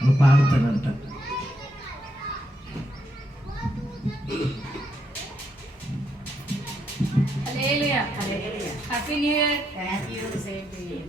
அவ பாடத்தனட்ட Hallelujah. Hallelujah. Happy New Year. Thank you, same to you.